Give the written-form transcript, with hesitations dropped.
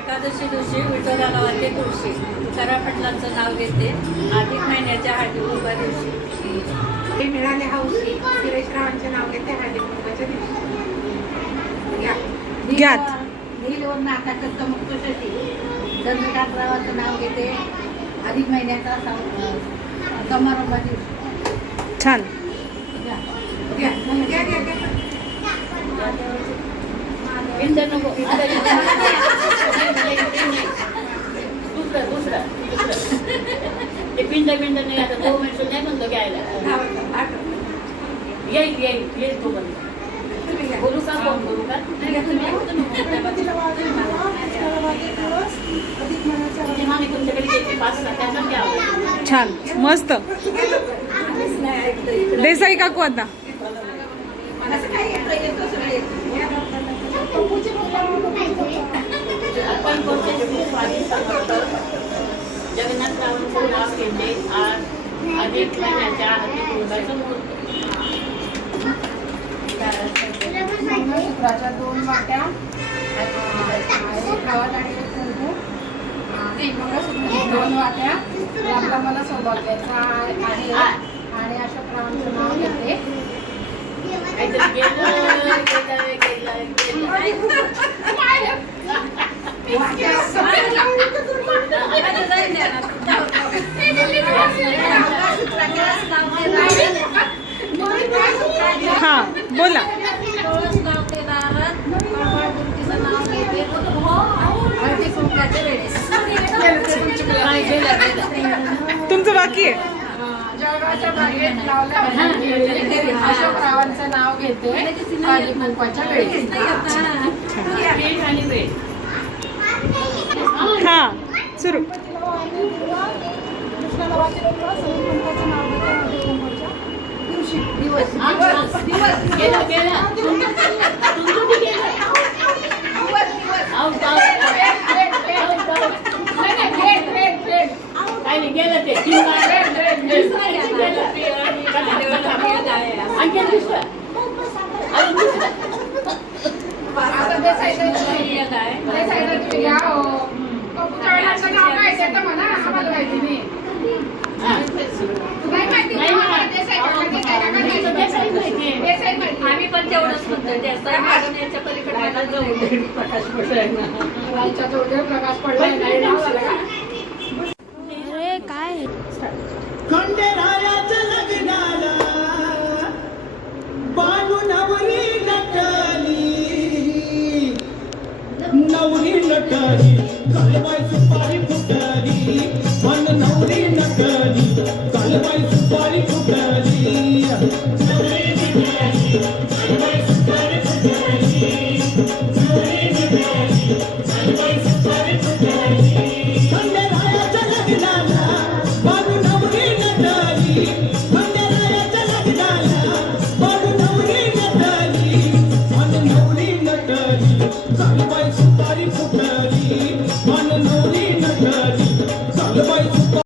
एकादशी दिवशी विठोबाला वाटते तुळशी तुकाराम पाटलांचं नाव घेते. अधिक महिन्याच्या हळदी कुंकवा दिवशी ते मिळाले हौशी सुरेशरावांचे नाव घेते हळदी कुंकवाच्या दिवशी. नीलवरून आकाशात मुक्तशशी चंद्रकांतरावांचं नाव घेते. अधिक महिन्याचा समारंभ दिवशी. छान. पिंड नको दुसरं ते पिंड नाही आता तो म्हणतो नाही म्हणतो घ्यायला येईल तो पण बोलू का कोण बोलू का तुमच्याकडे 5-6 त्याचा घ्यावं. छान मस्त. देसाई काकू आता आपण जगन्नाथरावांचं नाव घेते. आज अधिक महिन्याच्या हळदी कुंकवाचं मुहूर्त. मंगळसूत्राच्या 2 वाट्या गावात आणि कुंकू मंगळसूत्राच्या 2 वाट्या आपला मला सौभाग्याचा आहे आणि अशोकरावांचं नाव घेते. हा बोला. तुमचं बाकी आहे. जळगावच्या बागेत अशोकरावांचं नाव घेते हळदी कुंकवाच्या वेळी. हा सुरू. आम्ही पण तेवढंच म्हणतो. प्रकाश पडला काय खंडेरायाच्या लग्नाला बानू नवरी नटली कालबाई सुपारी फुटली. मन नवरी नटली कालबाई सुपारी